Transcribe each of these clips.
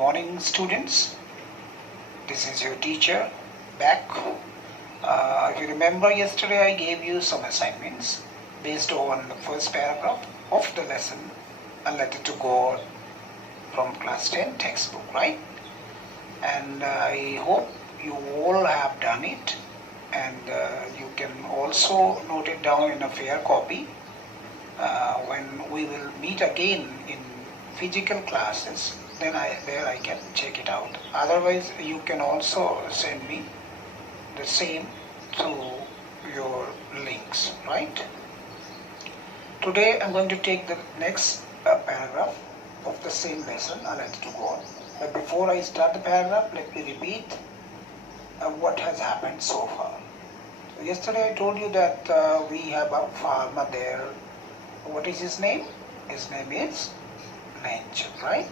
morning, students. This is your teacher back. If you remember, yesterday I gave you some assignments based on the first paragraph of the lesson, A Letter to God from class 10 textbook, right? And I hope you all have done it, and you can also note it down in a fair copy when we will meet again in physical classes. Then I can check it out. Otherwise, you can also send me the same through your links, right? Today I'm going to take the next paragraph of the same lesson, A Letter to God. But before I start the paragraph, let me repeat what has happened so far. So yesterday I told you that we have a farmer there. What is his name? His name is Lench, right?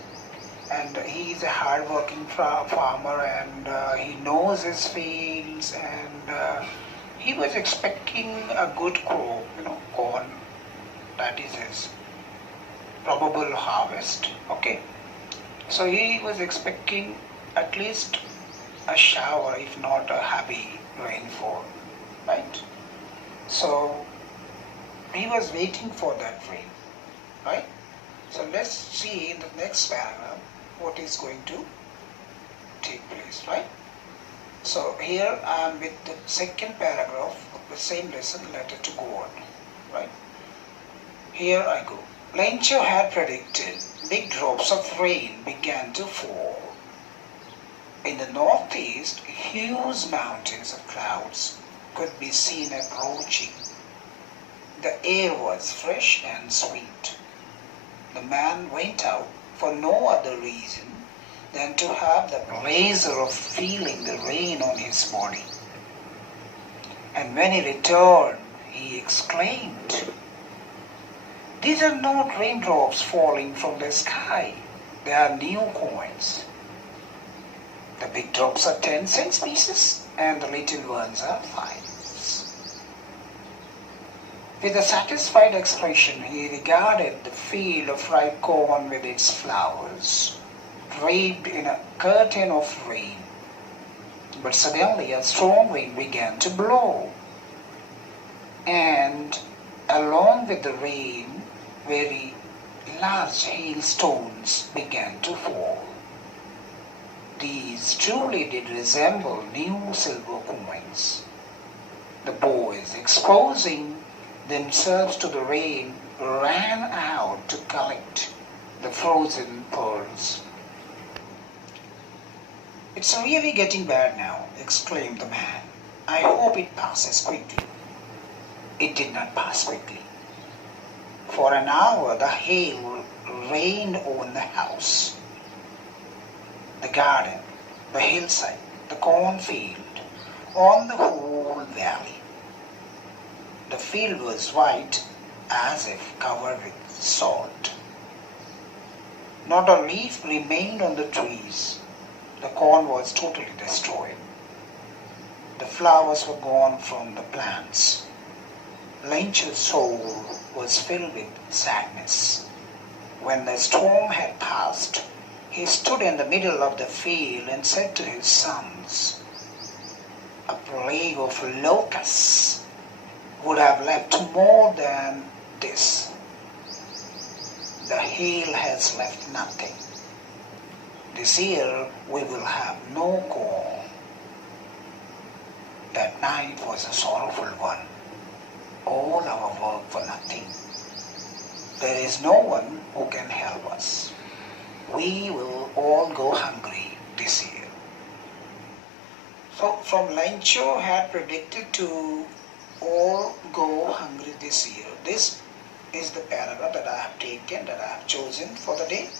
And he is a hard-working farmer, and he knows his fields, and he was expecting a good crop, corn. That is his probable harvest. Okay, so he was expecting at least a shower, if not a heavy rainfall, right? So he was waiting for that rain, right? So let's see in the next paragraph what is going to take place, right? So here I am with the second paragraph of the same lesson, Letter to God, right? Here I go. Lencho had predicted big drops of rain began to fall. In the northeast, huge mountains of clouds could be seen approaching. The air was fresh and sweet. The man went out for no other reason than to have the pleasure of feeling the rain on his body. And when he returned, he exclaimed, "These are not raindrops falling from the sky. They are new coins. The big drops are 10-cent pieces and the little ones are 5s." With a satisfied expression, he regarded the field of ripe corn with its flowers, draped in a curtain of rain. But suddenly a strong wind began to blow, and along with the rain, very large hailstones began to fall. These truly did resemble new silver coins. The boys, exposing themselves to the rain, ran out to collect the frozen pearls. "It's really getting bad now," exclaimed the man. "I hope it passes quickly." It did not pass quickly. For an hour the hail rained on the house, the garden, the hillside, the cornfield, on the whole valley. The field was white as if covered with salt. Not a leaf remained on the trees. The corn was totally destroyed. The flowers were gone from the plants. Lench's soul was filled with sadness. When the storm had passed, he stood in the middle of the field and said to his sons, "A plague of locusts would have left more than this. The hail has left nothing. This year we will have no corn." That night was a sorrowful one. All our work for nothing. There is no one who can help us. We will all go hungry this year. So from Lencho had predicted to all go hungry this year. This is the paragraph that I have taken, that I have chosen for the day,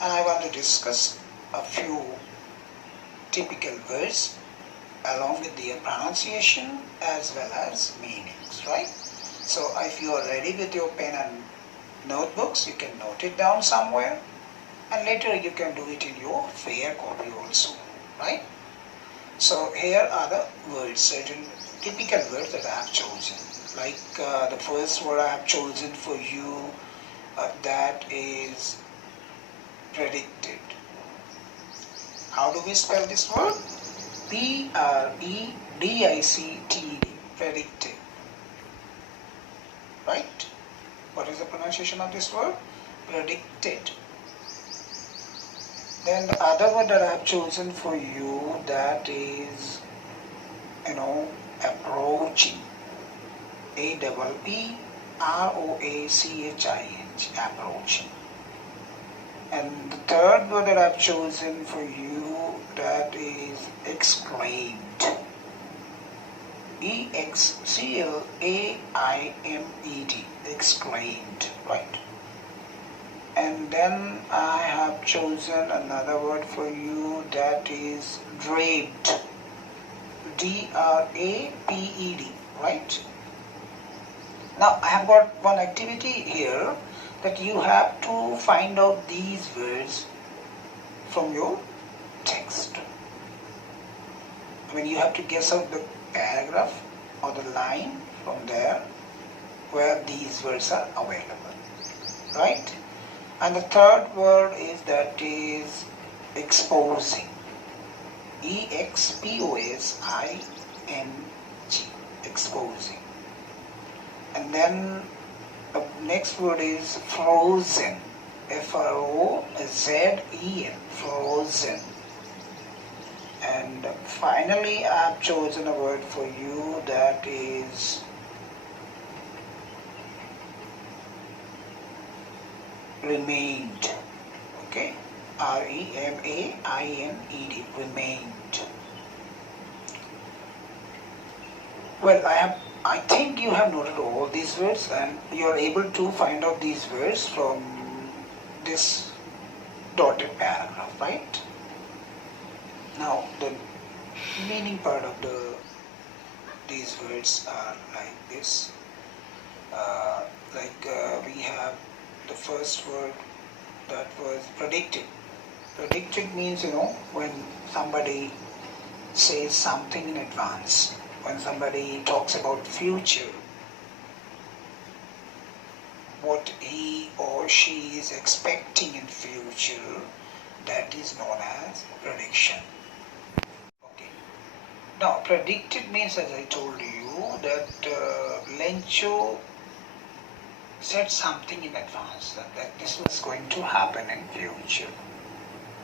and I want to discuss a few typical words along with their pronunciation as well as meanings, right? So if you are ready with your pen and notebooks, you can note it down somewhere, and later you can do it in your fair copy also, right? So here are the words, certain typical words that I have chosen. Like the first word I have chosen for you, that is predicted. How do we spell this word? Predicted. Predicted. Right? What is the pronunciation of this word? Predicted. Then the other word that I have chosen for you, that is, approaching. Approaching. Approaching. And the third word that I've chosen for you, that is exclaimed. Exclaimed. Exclaimed. Right. And then I have chosen another word for you, that is draped. Draped. Right. Now I have got one activity here, that you have to find out these words from your text. I mean, you have to guess out the paragraph or the line from there where these words are available. Right? And the third word is, that is exposing. Exposing. Exposing. And then the next word is frozen. Frozen. Frozen. And finally, I've chosen a word for you, that is remained. Okay? Remained. Remained. Well, I think you have noted all these words, and you are able to find out these words from this dotted paragraph, right? Now, the meaning part of these words are like this. We have the first word, that was predicted. Predicted means, when somebody says something in advance, when somebody talks about future, what he or she is expecting in future, that is known as prediction. Okay. Now, predicted means, as I told you, that Lencho said something in advance, that this was going to happen in future.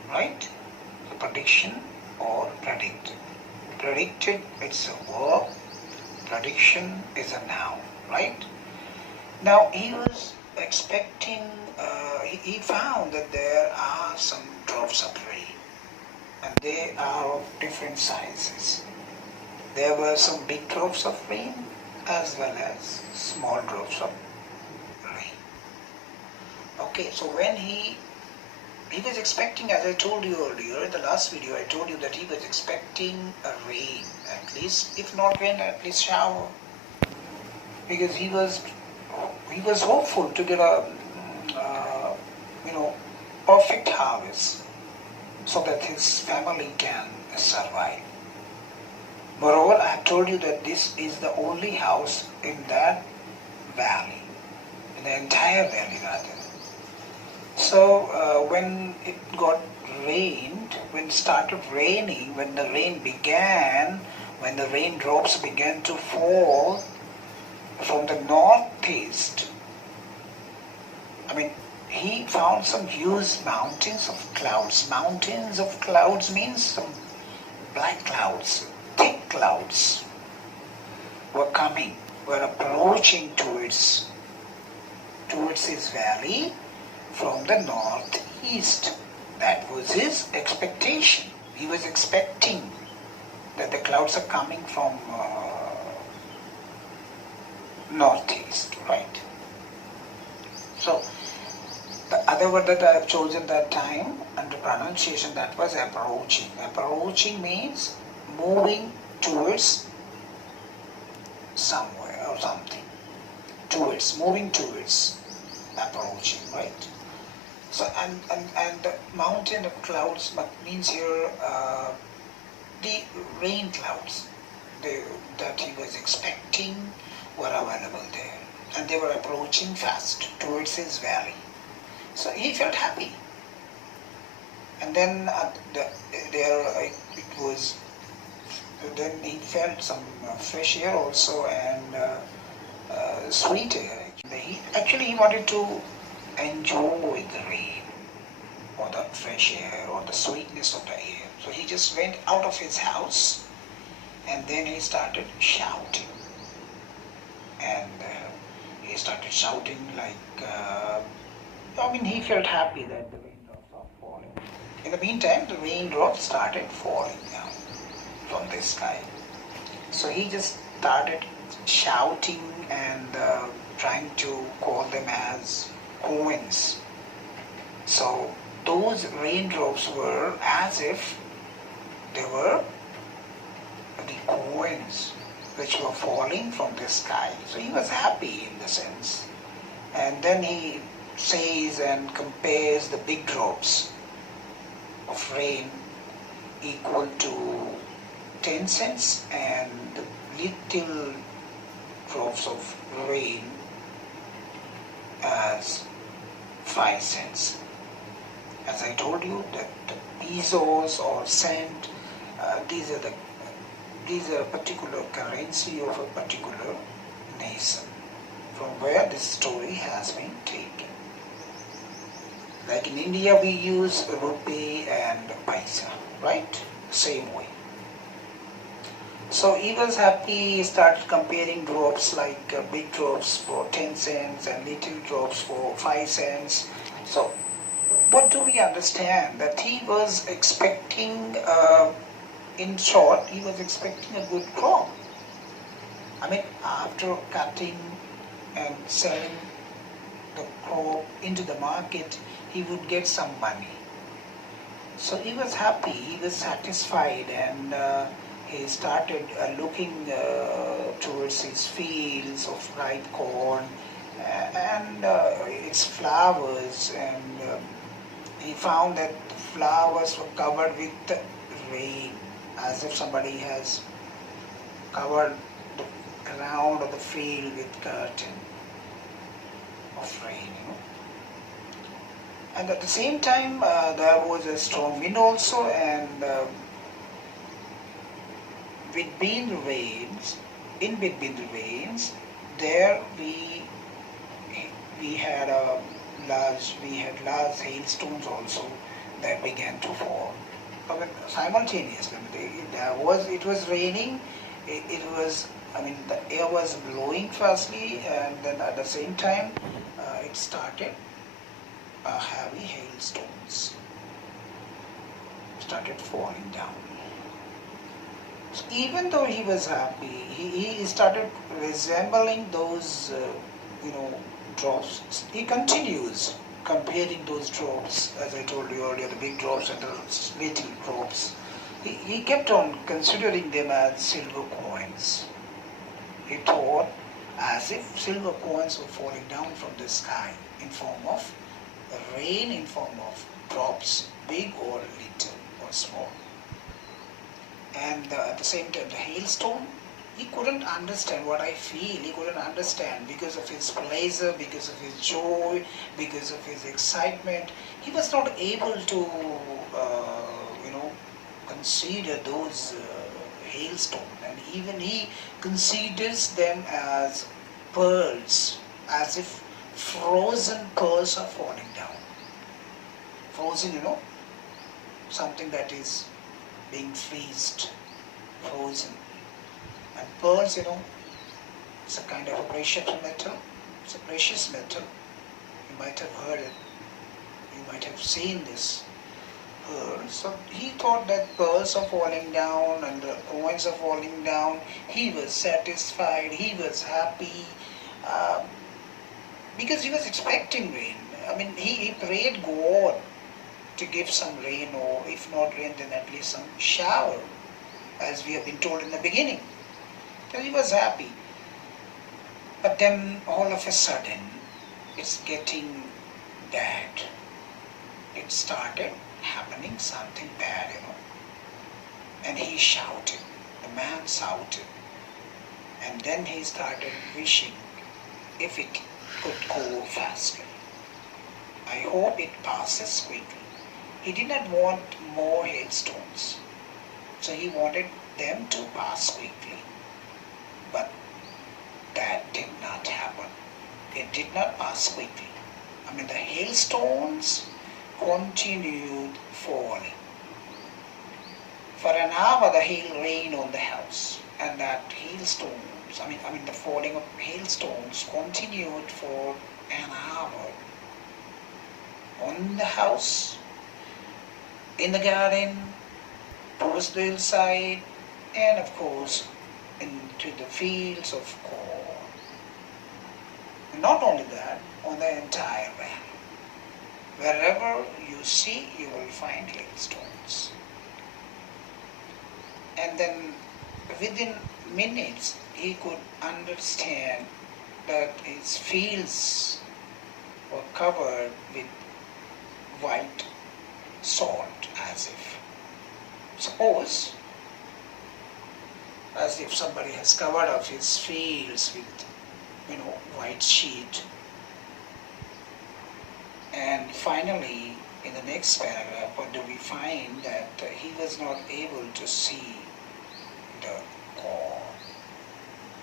Right? The prediction or predicted. Predicted, it's a verb. Prediction is a noun. Right? Now, he was expecting, he found that there are some drops of rain, and they are of different sizes. There were some big drops of rain as well as small drops of rain. Okay, so when he was expecting, as I told you earlier in the last video, I told you that he was expecting a rain, at least, if not rain, at least shower, because he was hopeful to get a perfect harvest so that his family can survive. Moreover, I have told you that this is the only house in that valley, in the entire valley rather. So when it got rained, when it started raining, when the raindrops began to fall from the northeast, he found some huge mountains of clouds. Mountains of clouds means some black clouds, thick clouds were approaching towards his valley from the northeast. That was his expectation. He was expecting that the clouds are coming from northeast, right? So, the other word that I have chosen that time under pronunciation, that was approaching. Approaching means moving towards somewhere or something. Moving towards, approaching, right? So, and the mountain of clouds means here the rain clouds that he was expecting were available there. And they were approaching fast towards his valley. So he felt happy. And then it was. Then he felt some fresh air also and sweet air. Actually, he wanted to enjoy the rain or the fresh air or the sweetness of the air. So he just went out of his house and then he started shouting. And he started shouting like, he felt happy that the raindrops are falling. In the meantime, the raindrops started falling down from the sky. So he just started shouting and trying to call them as coins. So those raindrops were as if they were the coins which were falling from the sky. So he was happy in the sense. And then he says and compares the big drops of rain equal to 10 cents and the little drops of rain as 5 cents. As I told you, that the pesos or cent, these are a particular currency of a particular nation, from where this story has been taken. Like in India, we use rupee and paisa, right? Same way. So he was happy. He started comparing drops, like big drops for 10 cents and little drops for 5 cents. So what do we understand? That he was expecting, in short, he was expecting a good crop. After cutting and selling the crop into the market, he would get some money. So he was happy, he was satisfied, and he started looking towards his fields of ripe corn and its flowers, and he found that the flowers were covered with rain, as if somebody has covered the ground of the field with curtain of rain, And at the same time, there was a strong wind also, and in between the rains, there we had large hailstones also that began to fall. Simultaneously, it was raining. The air was blowing fastly, and then at the same time, it started heavy hailstones started falling down. So even though he was happy, he started resembling those, drops. He continues comparing those drops, as I told you earlier, the big drops and the little drops. He kept on considering them as silver coins. He thought as if silver coins were falling down from the sky in form of rain, in form of drops, big or little or small. And at the same time, the hailstone, he couldn't understand what I feel. He couldn't understand because of his pleasure, because of his joy, because of his excitement. He was not able to, consider those hailstones. And even he considers them as pearls, as if frozen pearls are falling down. Frozen, something that is being freezed, frozen. And pearls, it's a kind of a precious metal. It's a precious metal. You might have heard it. You might have seen this pearl. So he thought that pearls are falling down and the coins are falling down. He was satisfied. He was happy because he was expecting rain. He prayed God to give some rain, or if not rain, then at least some shower, as we have been told in the beginning. So he was happy. But then all of a sudden, it's getting bad. It started happening something bad, And he shouted. The man shouted. And then he started wishing if it could go faster. I hope it passes quickly. He did not want more hailstones, so he wanted them to pass quickly. But that did not happen. It did not pass quickly. I mean, the hailstones continued falling. For an hour, the hail rained on the house, and that hailstones, the falling of hailstones continued for an hour on the house, in the garden, towards the hillside, and of course into the fields of corn. And not only that, on the entire valley. Wherever you see, you will find hailstones. And then within minutes, he could understand that his fields were covered with white salt, as if. Suppose, as if somebody has covered up his fields with, white sheet. And finally, in the next paragraph, what do we find? That he was not able to see the corn.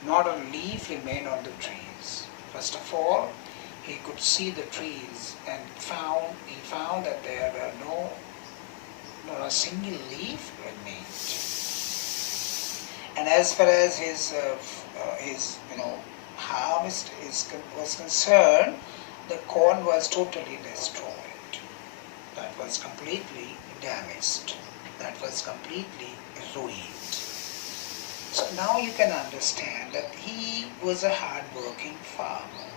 Not a leaf remained on the trees. First of all, he could see the trees and he found that there were not a single leaf remained. And as far as his harvest was concerned, the corn was totally destroyed. That was completely damaged. That was completely ruined. So now you can understand that he was a hard-working farmer.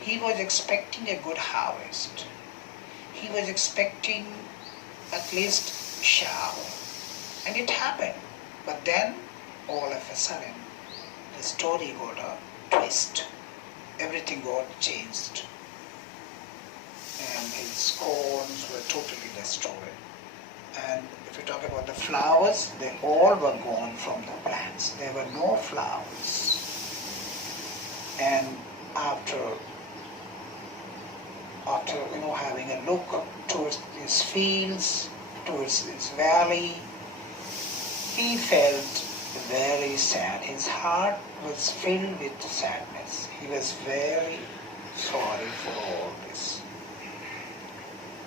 He was expecting a good harvest. He was expecting at least shower. And it happened. But then, all of a sudden, the story got a twist. Everything got changed. And his corns were totally destroyed. And if you talk about the flowers, they all were gone from the plants. There were no flowers. And after having a look towards his fields, towards his valley, he felt very sad. His heart was filled with sadness. He was very sorry for all this.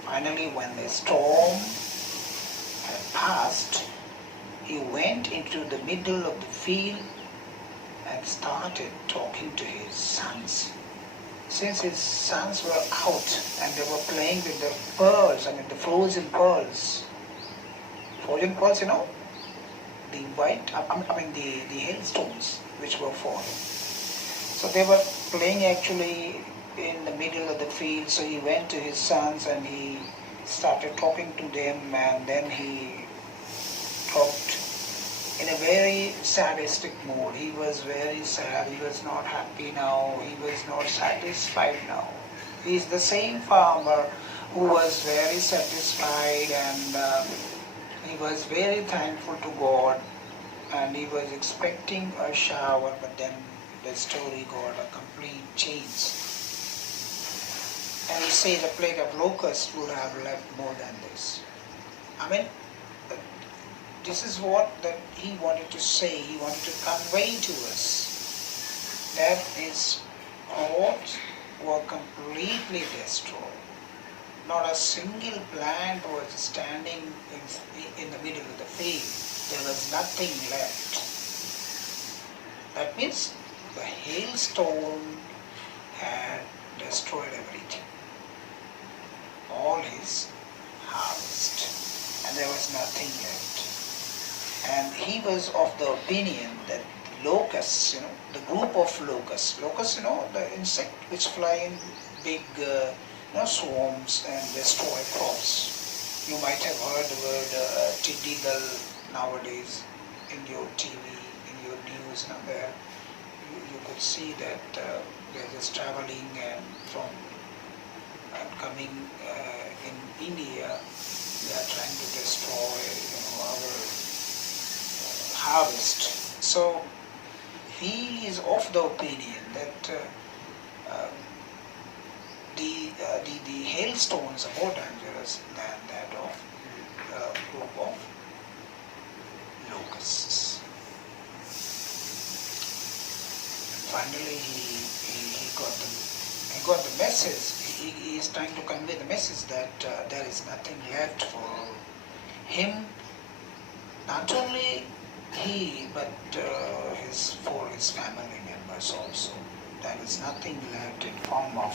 Finally, when the storm had passed, he went into the middle of the field and started talking to his sons. Since his sons were out and they were playing with the pearls, the frozen pearls. Frozen pearls, the white, the hailstones which were falling. So they were playing actually in the middle of the field. So he went to his sons and he started talking to them, and then he talked in a very sadistic mood. He was very sad. He was not happy now. He was not satisfied now. He is the same farmer who was very satisfied, and he was very thankful to God, and he was expecting a shower, but then the story got a complete change. And he says a plague of locusts would have left more than this. This is what that he wanted to say, he wanted to convey to us, that his crops were completely destroyed. Not a single plant was standing in the middle of the field. There was nothing left. That means the hailstone had destroyed everything. All his harvest. And there was nothing left. And he was of the opinion that locusts, the group of locusts, the insect which fly in big swarms and destroy crops. You might have heard the word tiddigal nowadays in your TV, in your news. There you could see that they're just traveling and coming in India. They are trying to destroy our harvest. So he is of the opinion that the hailstones are more dangerous than that of group of locusts. Finally, he got the message. He is trying to convey the message that there is nothing left for him. Not only he, but for his family members also. There is nothing left in form of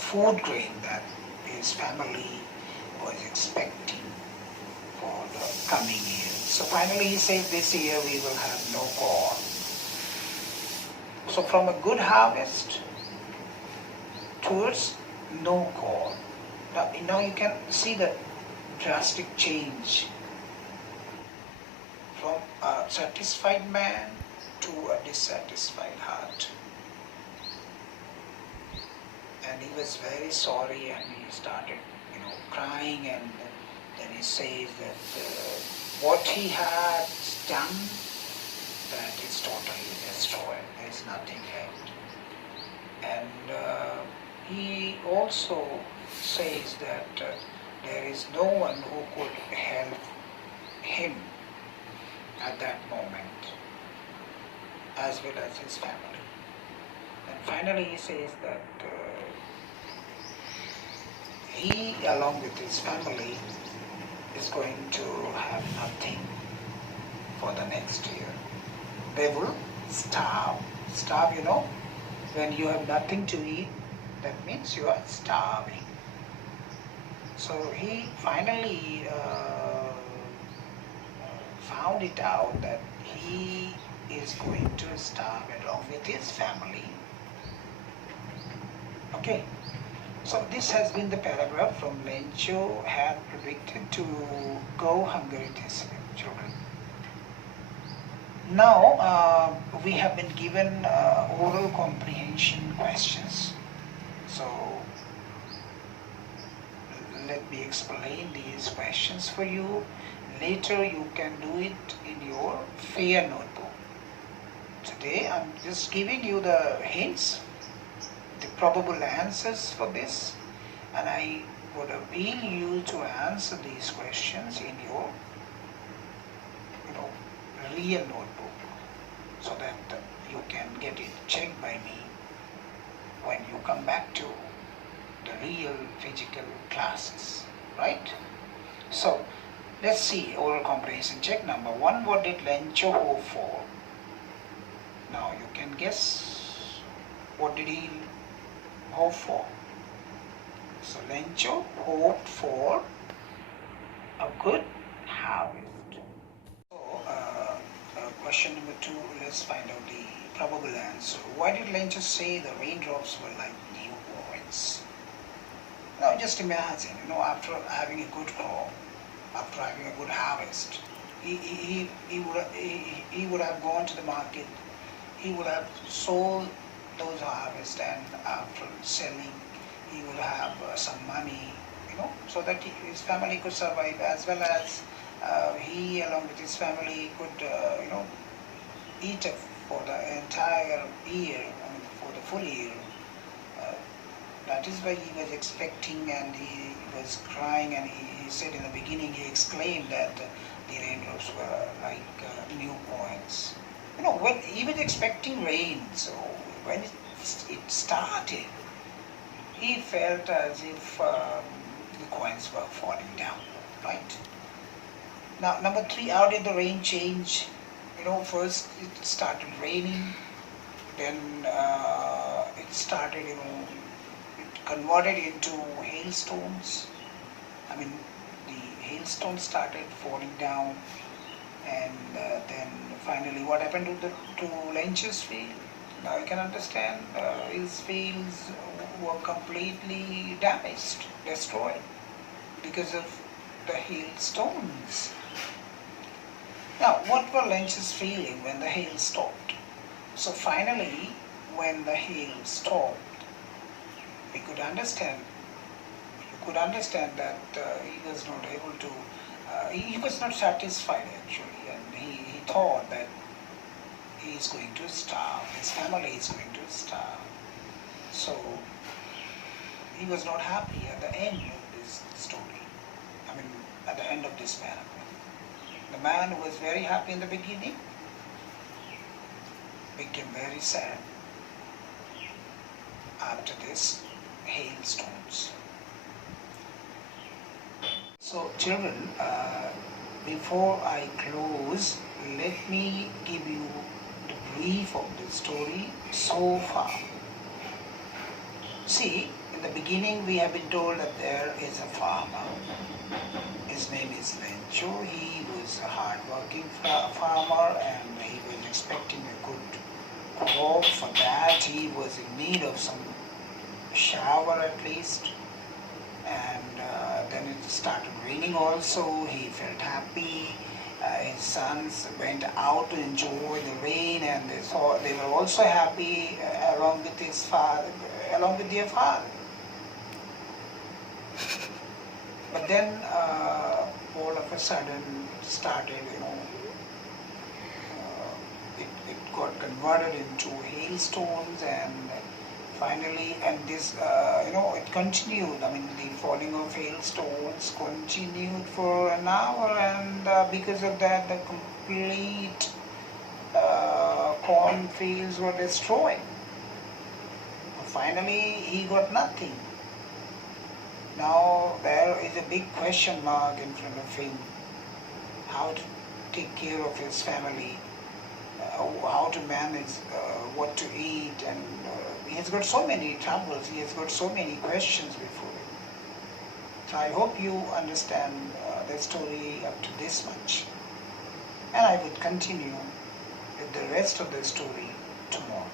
food grain that his family was expecting for the coming year. So finally, he said, this year we will have no corn. So from a good harvest towards no corn. Now you can see the drastic change from a satisfied man to a dissatisfied heart. And he was very sorry, and he started, crying, and then he says that what he had done, that is totally destroyed. There is nothing left. And he also says that there is no one who could help him at that moment, as well as his family. And finally he says that he, along with his family, is going to have nothing for the next year. They will starve. Starve, when you have nothing to eat, that means you are starving. So he finally found it out that he is going to starve along with his family. Okay, so this has been the paragraph from Lencho had predicted to go hungry this year, children. Now we have been given oral comprehension questions. So let me explain these questions for you. Later you can do it in your fair notebook. Today I'm just giving you the hints, the probable answers for this, and I would appeal you to answer these questions in your real notebook, so that you can get it checked by me when you come back to the real physical classes, right? So let's see oral comprehension check. Number 1, what did Lencho hope for? Now you can guess, what did he hope for? So Lencho hoped for a good harvest. So question number 2, let's find out the probable answer. Why did Lencho say the raindrops were like newborns? Now just imagine, after having a good crop, after having a good harvest, he would have gone to the market, he would have sold those harvests, and after selling, he would have some money, so that his family could survive, as well as he, along with his family, could, eat for the entire year, for the full year. That is why he was expecting, and he was crying, and he said in the beginning, he exclaimed that the raindrops were like newborns. When he was expecting rain, so when it started, he felt as if the coins were falling down, right? Now, number 3, how did the rain change? First it started raining, then it started, it converted into hailstones. The hailstones started falling down, and then finally what happened to Lencho's field? Now you can understand, his fields were completely damaged, destroyed, because of the hailstones. Now, what were Lencho's feeling when the hail stopped? So finally, when the hail stopped, you could understand that he was not able to, he was not satisfied actually, and he thought that he is going to starve, his family is going to starve. So he was not happy at the end of this story. at the end of this paragraph. The man who was very happy in the beginning became very sad after this hailstones. So children, before I close, let me give you the brief of the story so far. See, in the beginning we have been told that there is a farmer. His name is Lencho. He was a hard-working farmer and he was expecting a good crop. For that he was in need of some shower at least. And then it started raining also. He felt happy. His sons went out to enjoy the rain, and they were also happy along with their father. But then all of a sudden started, it got converted into hailstones, and finally, and this, it continued. I mean, the falling of hailstones continued for an hour, and because of that, the complete cornfields were destroyed. Finally, he got nothing. Now, there is a big question mark in front of him. How to take care of his family, how to manage what to eat, and he has got so many troubles, he has got so many questions before him. So I hope you understand the story up to this much. And I would continue with the rest of the story tomorrow.